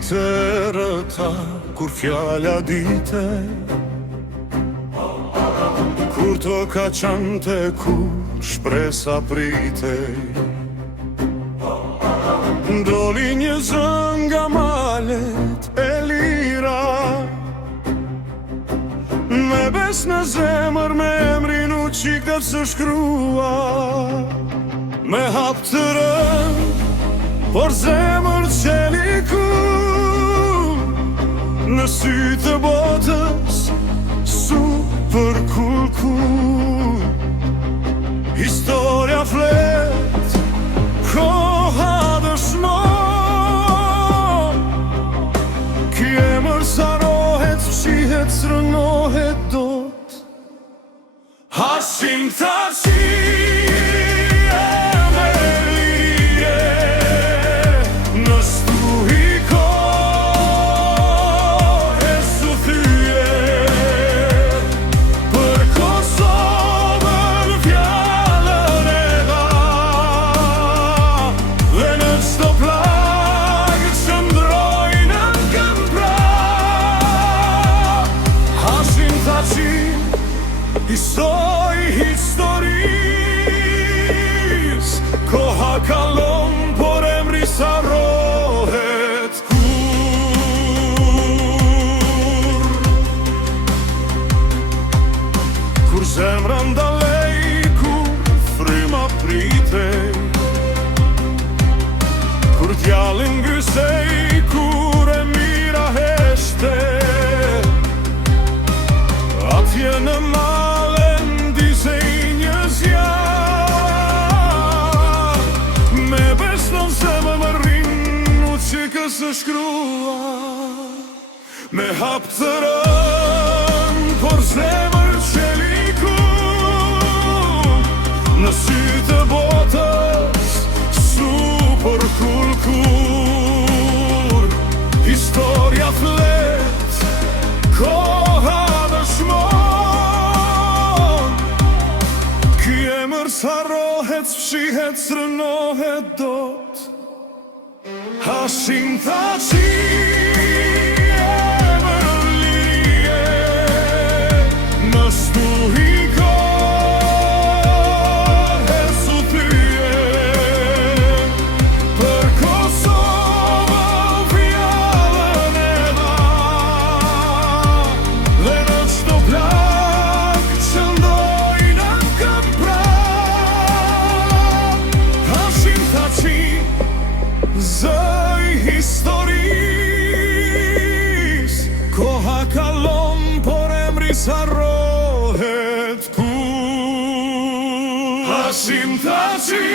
të rëta, kur fjalla dite, kur të ka qante, kur shpresa prite. Doli një zën nga malet e lira, me bes në zemër, me emrin u qik dhe së shkrua. Me hap të rënd, por zemër qeliku, në sy të botës, super cool. Historia flet, koha dëshmon, ky emër sarohet, fshihet, srëngohet dot. Hashim Thaçi, Hisoj historis, koha kalon, por emri sarohet kur zemra ndalej, kur fryma pritej, kur djallin ngysej, kur e mira heshte, atje në së shkrua. Me hap të rënd, por zemër qeliku, në sy të botës, super cool. Historia flet, koha dëshmon, ky emër sarohet, fshihet, srënohet dot. Hashim Thaçi, emër lirie, në stuhikohet su tyje, për Kosovën fjallën e dha, dhe në çdo plak që ndojnë këm prap. Hashim Thaçi, zëj historis, koha kalon, por emri sarohet kur. Hashim Thaçi,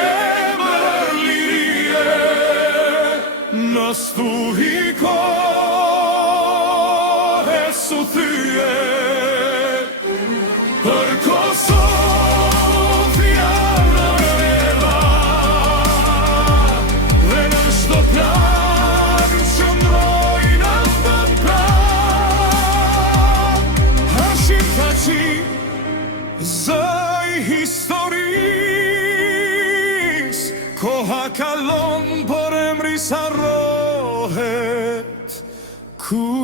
emër lirie, në stuhikohet su thyje, për Kosovën fjallën e dha, dhe në çdo plak që ndrojnë këm prap. Hashim Thaçi, zëj historis, koha kalon, por emri sarohet kur.